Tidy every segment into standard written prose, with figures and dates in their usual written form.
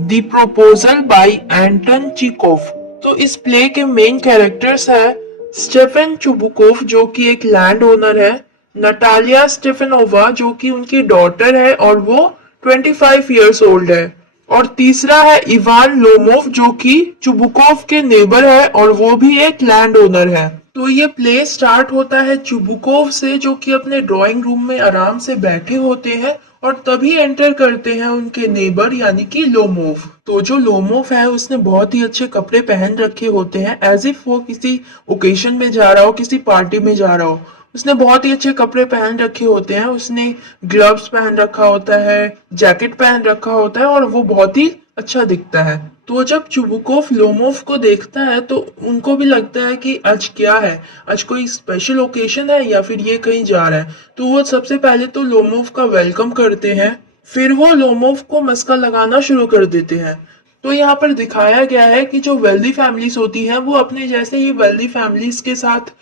The proposal bye एंटन चिकोव। तो इस play के मेन कैरेक्टर्स है स्टेफन चुबुकोव जो कि एक लैंड ओनर है, नटालिया स्टेफनोवा जो कि उनकी डॉटर है और वो 25 इयर्स ओल्ड है, और तीसरा है इवान लोमोव जो कि चुबुकोव के नेबर है और वो भी एक लैंड ओनर है। तो ये प्ले स्टार्ट होता है चुबुकोव से जो कि अपने ड्राइंग रूम में आराम से बैठे होते हैं और तभी एंटर करते हैं उनके नेबर यानी कि लोमोव। तो जो लोमोव है उसने बहुत ही अच्छे कपड़े पहन रखे होते हैं, एज इफ वो किसी ओकेशन में जा रहा हो, किसी पार्टी में जा रहा हो। उसने बहुत ही अच्छे कपड़े पहन रखे होते हैं, उसने ग्लव्स पहन रखा होता है, जैकेट पहन रखा होता है और वो बहुत ही अच्छा दिखता है। तो जब चुबुकोव लोमोव को देखता है तो उनको भी लगता है कि आज क्या है, आज कोई स्पेशल ओकेशन है या फिर ये कहीं जा रहा है। तो वो सबसे पहले तो लोमोव का वेलकम करते हैं, फिर वो लोमोव को मस्का लगाना शुरू कर देते हैं। तो यहाँ पर दिखाया गया है कि जो वेल्दी फैमिलीज होती हैं वो अपने जैसे ही वेल्दी फैमिलीज के साथ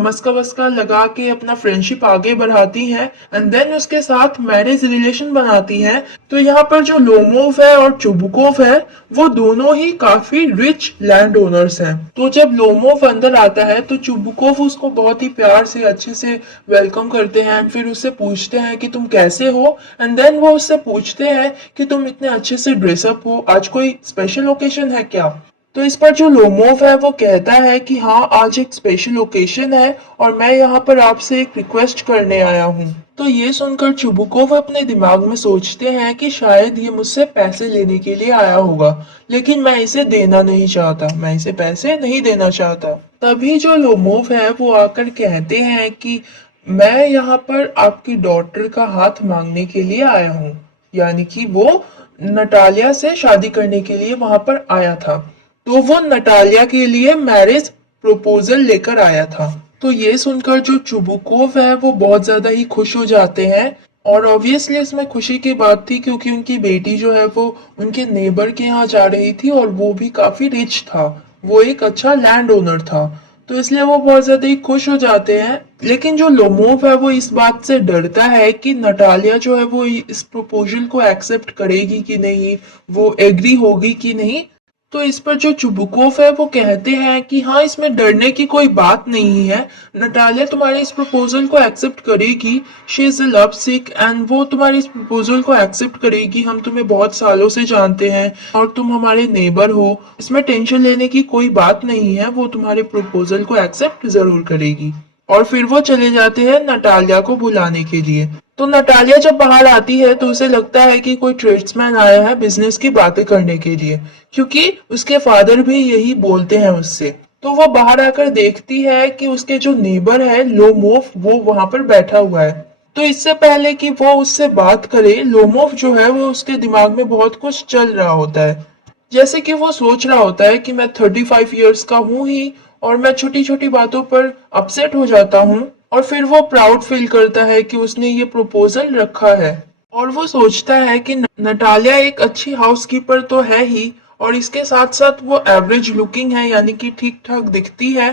मस्का वस्का लगा के अपना फ्रेंडशिप आगे बढ़ाती हैं एंड देन उसके साथ मैरिज रिलेशन बनाती हैं। तो यहाँ पर जो लोमोव है और चुबुकोव है वो दोनों ही काफी रिच लैंड ओनर्स हैं। तो जब लोमोव अंदर आता है तो चुबुकोव उसको बहुत ही प्यार से अच्छे से वेलकम करते हैं एंड फिर उससे पूछते हैं कि तुम कैसे हो, एंड देन वो उससे पूछते हैं कि तुम इतने अच्छे से ड्रेसअप हो, आज कोई स्पेशल ओकेशन है क्या। तो इस पर जो लोमोव है वो कहता है कि हाँ आज एक स्पेशल ओकेशन है और मैं यहाँ पर आपसे एक रिक्वेस्ट करने आया हूँ। तो ये सुनकर चुबुकोव अपने दिमाग में सोचते हैं कि शायद ये मुझसे पैसे लेने के लिए आया होगा, लेकिन मैं इसे देना नहीं चाहता, मैं इसे पैसे नहीं देना चाहता। तभी जो लोमोव है वो आकर कहते हैं कि मैं यहाँ पर आपकी डॉटर का हाथ मांगने के लिए आया हूँ, यानी कि वो नटालिया से शादी करने के लिए वहां पर आया था। तो वो नटालिया के लिए मैरिज प्रपोजल लेकर आया था। तो ये सुनकर जो चुबुकोव है वो बहुत ज्यादा ही खुश हो जाते हैं, और ऑब्वियसली इसमें खुशी की बात थी क्योंकि उनकी बेटी जो है वो उनके नेबर के यहाँ जा रही थी और वो भी काफी रिच था, वो एक अच्छा लैंड ओनर था। तो इसलिए वो बहुत ज्यादा ही खुश हो जाते हैं। लेकिन जो लोमोव है वो इस बात से डरता है कि नटालिया जो है वो इस प्रपोजल को एक्सेप्ट करेगी कि नहीं, वो एग्री होगी कि नहीं। तो इस पर जो चुबुकोव है वो कहते हैं कि हाँ इसमें डरने की कोई बात नहीं है, नटालिया तुम्हारे इस प्रपोजल को एक्सेप्ट करेगी, she is love sick and वो तुम्हारे इस प्रपोजल को एक्सेप्ट करेगी, हम तुम्हें बहुत सालों से जानते हैं और तुम हमारे नेबर हो, इसमें टेंशन लेने की कोई बात नहीं है, वो तुम्हारे प्रपोजल को एक्सेप्ट जरूर करेगी। और फिर वो चले जाते हैं नटालिया को बुलाने के लिए। तो नटालिया जब बाहर आती है तो उसे लगता है कि कोई ट्रेड्समैन आया है बिजनेस की बातें करने के लिए, क्योंकि उसके फादर भी यही बोलते हैं उससे। तो वो बाहर आकर देखती है कि उसके जो नेबर है लोमोव वो वहां पर बैठा हुआ है। तो इससे पहले कि वो उससे बात करे, लोमोव जो है वो उसके दिमाग में बहुत कुछ चल रहा होता है। जैसे कि वो सोच रहा होता है कि मैं 35 इयर्स का हूं ही और मैं छोटी छोटी बातों पर अपसेट हो जाता हूँ, और फिर वो प्राउड फील करता है कि उसने ये प्रपोजल रखा है। और वो सोचता है कि नटालिया एक अच्छी हाउसकीपर तो है ही, और इसके साथ साथ वो एवरेज लुकिंग है यानी कि ठीक ठाक दिखती है,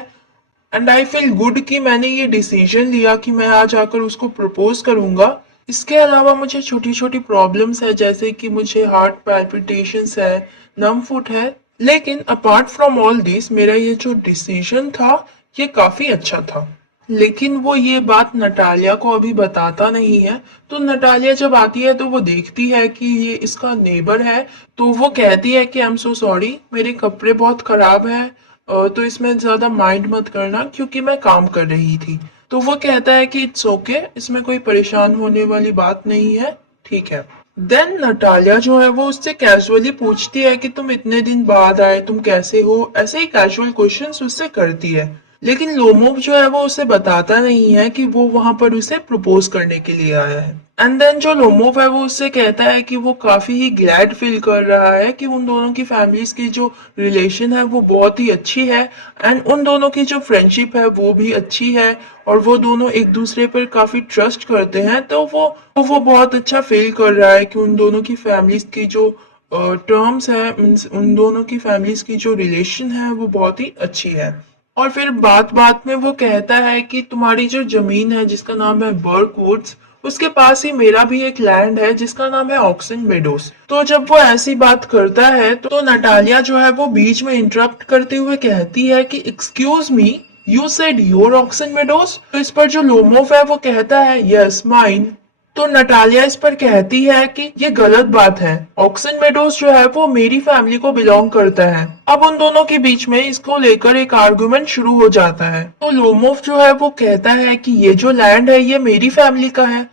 एंड आई फील गुड कि मैंने ये डिसीजन लिया कि मैं आज आकर उसको प्रपोज करूंगा। इसके अलावा मुझे छोटी छोटी प्रॉब्लम्स है जैसे कि मुझे हार्ट पैल्पिटेशंस है, नम फुट है, लेकिन अपार्ट फ्रॉम ऑल दिस मेरा ये जो डिसीजन था ये काफी अच्छा था। लेकिन वो ये बात नटालिया को अभी बताता नहीं है। तो नटालिया जब आती है तो वो देखती है कि ये इसका नेबर है, तो वो कहती है कि आई एम सो सॉरी, मेरे कपड़े बहुत खराब हैं, तो इसमें ज्यादा माइंड मत करना क्योंकि मैं काम कर रही थी। तो वो कहता है कि इट्स ओके, इसमें कोई परेशान होने वाली बात नहीं है, ठीक है। देन नटालिया जो है वो उससे कैजुअली पूछती है कि तुम इतने दिन बाद आए, तुम कैसे हो, ऐसे ही कैजुअल क्वेश्चंस उससे करती है। लेकिन लोमोव जो है वो उसे बताता नहीं है कि वो वहां पर उसे प्रपोज करने के लिए आया है। एंड देन जो लोमोव है वो उससे कहता है कि वो काफी ही ग्लैड फील कर रहा है कि उन दोनों की फैमिलीज की जो रिलेशन है वो बहुत ही अच्छी है, एंड उन दोनों की जो फ्रेंडशिप है वो भी अच्छी है, और वो दोनों एक दूसरे पर काफी ट्रस्ट करते हैं। तो वो बहुत अच्छा फील कर रहा है कि उन दोनों की फैमिलीज की जो टर्म्स है, मीन्स उन दोनों की फैमिलीज की जो रिलेशन है वो बहुत ही अच्छी है। और फिर बात बात में वो कहता है कि तुम्हारी जो जमीन है जिसका नाम है बर्कवुड्स, उसके पास ही मेरा भी एक लैंड है जिसका नाम है ऑक्सन मेडोस। तो जब वो ऐसी बात करता है तो नटालिया जो है वो बीच में इंटरप्ट करते हुए कहती है कि excuse me, you said your auction meadows. तो इस पर जो लोमोफ है वो कहता है यस माइन। तो नटालिया इस पर कहती है कि ये गलत बात है, ऑक्सन मेडोस जो है वो मेरी फैमिली को बिलोंग करता है। अब उन दोनों के बीच में इसको लेकर एक आर्गुमेंट शुरू हो जाता है। तो लोमोफ जो है वो कहता है कि ये जो लैंड है ये मेरी फैमिली का है।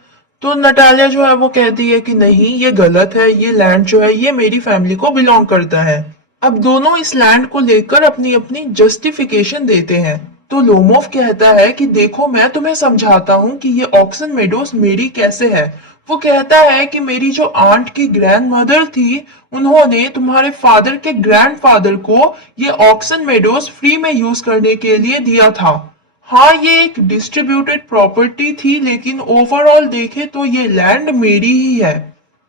तो नटालिया जो है वो कहती है कि नहीं, ये गलत है, ये लैंड जो है ये मेरी फैमिली को बिलोंग करता है। अब दोनों इस लैंड को लेकर अपनी अपनी जस्टिफिकेशन देते हैं। तो लोमोव कहता है कि देखो मैं तुम्हें समझाता हूँ कि ये ऑक्सन मेडोस मेरी कैसे है। वो कहता है कि मेरी जो आंट की ग्रैंड मदर थी उन्होंने तुम्हारे फादर के ग्रैंडफादर को ये ऑक्सन मेडोस फ्री में यूज करने के लिए दिया था। हाँ, ये एक डिस्ट्रीब्यूटेड प्रॉपर्टी थी लेकिन ओवरऑल देखे तो ये लैंड मेरी ही है।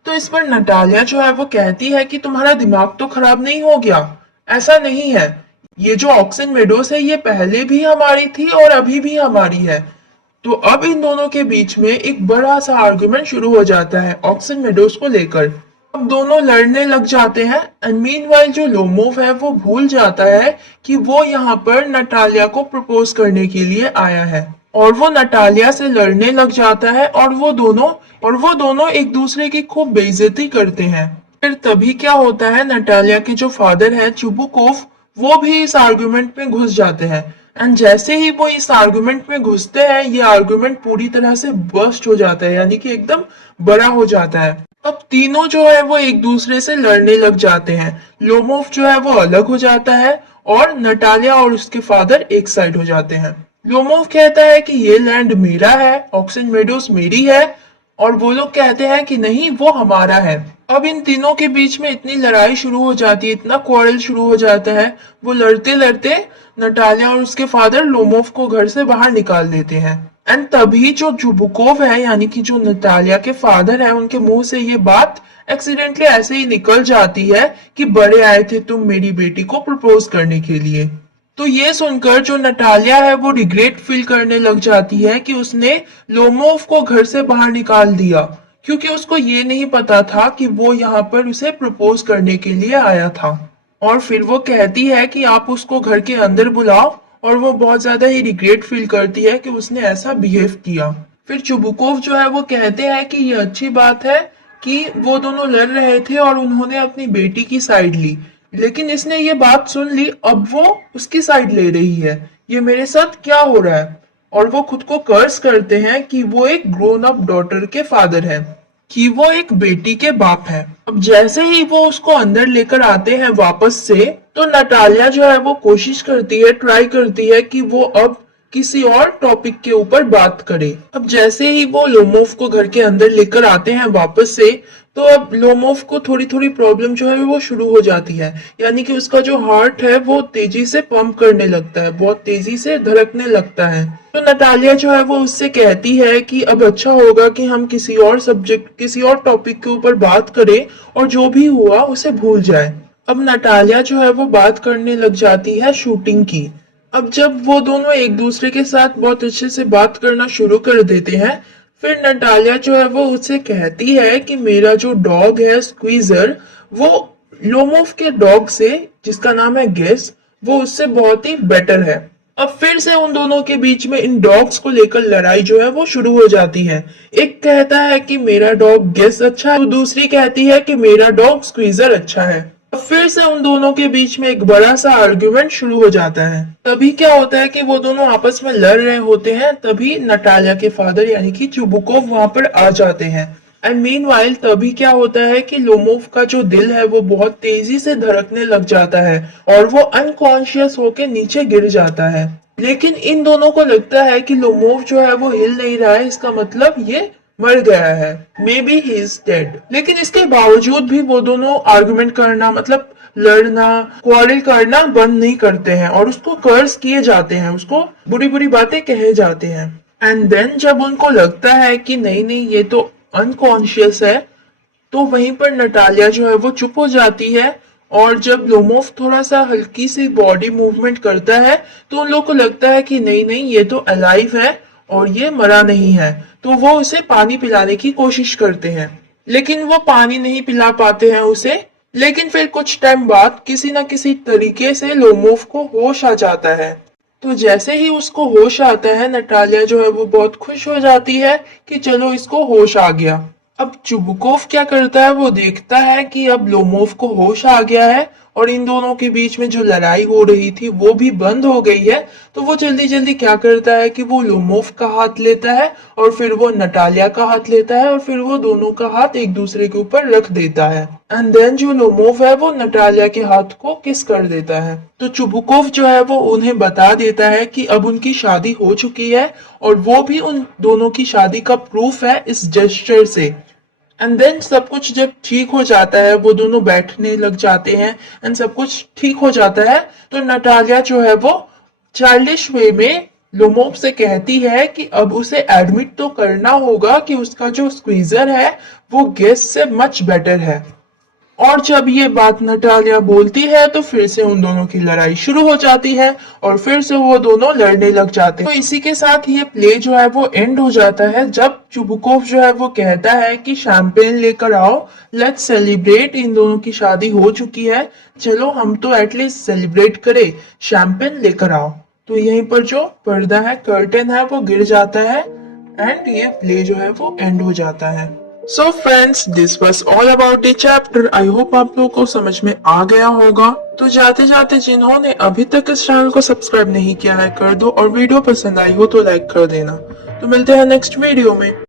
तो इस पर नटालिया जो है वो कहती है कि तुम्हारा दिमाग तो खराब नहीं हो गया, ऐसा नहीं है, ये जो ऑक्सन मेडोस है ये पहले भी हमारी थी और अभी भी हमारी है। तो अब इन दोनों के बीच में एक बड़ा सा आर्गुमेंट शुरू हो जाता है ऑक्सन मेडोस को लेकर। अब दोनों लड़ने लग जाते हैं एंड मीनवाइल जो लोमोव है वो भूल जाता है कि वो यहाँ पर नटालिया को प्रपोज करने के लिए आया है और वो नटालिया से लड़ने लग जाता है और वो दोनों एक दूसरे की खूब बेइज्जती करते हैं। फिर तभी क्या होता है, नटालिया के जो फादर है चुबुकोव वो भी इस आर्गुमेंट में घुस जाते हैं एंड जैसे ही वो इस आर्गुमेंट में घुसते हैं ये आर्गुमेंट पूरी तरह से बर्स्ट हो जाता है, यानी कि एकदम बड़ा हो जाता है। अब तीनों जो है वो एक दूसरे से लड़ने लग जाते हैं। लोमोव जो है वो अलग हो जाता है और नटालिया और उसके फादर एक साइड हो जाते हैं। लोमोव कहता है कि ये लैंड मेरा है, ऑक्सन मेडोस मेरी है, और वो लोग कहते हैं कि नहीं वो हमारा है। अब इन तीनों के बीच में इतनी लड़ाई शुरू हो जाती है, इतना क्वारल शुरू हो जाता है, वो लड़ते लड़ते नटालिया और उसके फादर लोमोव को घर से बाहर निकाल देते हैं। एंड तभी जो जुबुकोव है यानी कि जो नटालिया के फादर है उनके मुंह से ये बात एक्सीडेंटली ऐसे ही निकल जाती है कि बड़े आए थे तुम मेरी बेटी को प्रपोज करने के लिए। तो ये सुनकर जो नटालिया है वो रिग्रेट फील करने लग जाती है कि उसने लोमोव को घर से बाहर निकाल दिया, क्योंकि उसको ये नहीं पता था कि वो यहाँ पर उसे प्रपोज करने के लिए आया था। और फिर वो कहती है कि आप उसको घर के अंदर बुलाओ और वो बहुत ज्यादा ही रिग्रेट फील करती है कि उसने ऐसा बिहेव किया। फिर चुबुकोव जो है वो कहते हैं कि ये अच्छी बात है कि वो दोनों लड़ रहे थे और उन्होंने अपनी बेटी की साइड ली, लेकिन इसने ये बात सुन ली, अब वो उसकी साइड ले रही है, ये मेरे साथ क्या हो रहा है। और वो खुद को कर्स करते हैं कि वो एक ग्रोन अप डॉटर के फादर है, कि वो एक बेटी के बाप है। अब जैसे ही वो उसको अंदर लेकर आते हैं वापस से, तो नटालिया जो है वो कोशिश करती है, ट्राई करती है कि वो अब किसी और टॉपिक के ऊपर बात करे। अब जैसे ही वो लोमोव को घर के अंदर लेकर आते हैं वापस से, तो अब लोमोव को थोड़ी थोड़ी प्रॉब्लम जो है वो शुरू हो जाती है, यानी कि उसका जो हार्ट है वो तेजी से पंप करने लगता है, बहुत तेजी से धड़कने लगता है। तो नटालिया जो है वो उससे कहती है कि अब अच्छा होगा कि हम किसी और टॉपिक के ऊपर बात करें और जो भी हुआ उसे भूल जाए। अब नटालिया जो है वो बात करने लग जाती है शूटिंग की। अब जब वो दोनों एक दूसरे के साथ बहुत अच्छे से बात करना शुरू कर देते हैं, फिर नटालिया जो है वो उससे कहती है कि मेरा जो डॉग है स्क्वीजर, वो लोमोव के डॉग से जिसका नाम है गेस, वो उससे बहुत ही बेटर है। अब फिर से उन दोनों के बीच में इन डॉग्स को लेकर लड़ाई जो है वो शुरू हो जाती है। एक कहता है कि मेरा डॉग गेस अच्छा है, तो दूसरी कहती है कि मेरा डॉग स्क्वीजर अच्छा है। अब फिर से उन दोनों के बीच में एक बड़ा सा आर्ग्यूमेंट शुरू हो जाता है। तभी क्या होता है कि वो दोनों आपस में लड़ रहे होते हैं, तभी नटालिया के फादर यानी कि चुबुकोव वहां पर आ जाते हैं। एंड मीनवाइल तभी क्या होता है कि लोमोव का जो दिल है वो बहुत तेजी से धड़कने लग जाता है और वो अनकॉन्शियस होके नीचे गिर जाता है। लेकिन इन दोनों को लगता है कि लोमोव जो है वो हिल नहीं रहा है, इसका मतलब ये मर गया है, may be he is dead. लेकिन इसके बावजूद भी वो दोनों आर्गुमेंट करना, मतलब लड़ना, क्वारल करना बंद नहीं करते हैं और उसको कर्स किए जाते हैं, उसको बुरी बुरी बातें कहे जाते हैं। एंड देन जब उनको लगता है कि नहीं नहीं ये तो अनकॉन्शियस है, तो वहीं पर नटालिया जो है वो चुप हो जाती है। और जब लोमोव थोड़ा सा हल्की सी बॉडी मूवमेंट करता है तो उन लोगों को लगता है कि नहीं नहीं ये तो अलाइव है और ये मरा नहीं है। तो वो उसे पानी पिलाने की कोशिश करते हैं, लेकिन वो पानी नहीं पिला पाते हैं उसे। लेकिन फिर कुछ टाइम बाद किसी न किसी तरीके से लोमोव को होश आ जाता है। तो जैसे ही उसको होश आता है, नटालिया जो है वो बहुत खुश हो जाती है कि चलो इसको होश आ गया। अब चुबुकोव क्या करता है, वो देखता है कि अब लोमोव को होश आ गया है और इन दोनों के बीच में जो लड़ाई हो रही थी वो भी बंद हो गई है। तो वो जल्दी जल्दी क्या करता है कि वो लोमोव का हाथ लेता है और फिर वो नटालिया का हाथ लेता है और फिर वो दोनों का हाथ एक दूसरे के ऊपर रख देता है। एंड देन जो लोमोव है वो नटालिया के हाथ को किस कर देता है। तो चुबुकोव जो है वो उन्हें बता देता है कि अब उनकी शादी हो चुकी है और वो भी उन दोनों की शादी का प्रूफ है इस जेस्चर से। एंड देन सब कुछ जब ठीक हो जाता है, वो दोनों बैठने लग जाते हैं एंड सब कुछ ठीक हो जाता है, तो नटालिया जो है वो चाइल्डिश वे में लोमोव से कहती है कि अब उसे एडमिट तो करना होगा कि उसका जो स्क्वीजर है वो गैस से मच बेटर है। और जब ये बात नटालिया बोलती है तो फिर से उन दोनों की लड़ाई शुरू हो जाती है और फिर से वो दोनों लड़ने लग जाते हैं। तो इसी के साथ ये प्ले जो है वो एंड हो जाता है, जब चुबुकोव जो है वो कहता है कि शैंपेन लेकर आओ, लेट्स सेलिब्रेट, इन दोनों की शादी हो चुकी है, चलो हम तो एटलीस्ट सेलिब्रेट करें, शैंपेन लेकर आओ। तो यहीं पर जो पर्दा है, कर्टन है, वो गिर जाता है एंड ये प्ले जो है वो एंड हो जाता है। So friends, this was all about the chapter. I hope आप लोगों को समझ में आ गया होगा। तो जाते जाते जिन्होंने अभी तक इस चैनल को सब्सक्राइब नहीं किया है कर दो, और वीडियो पसंद आई हो तो लाइक कर देना। तो मिलते हैं नेक्स्ट वीडियो में।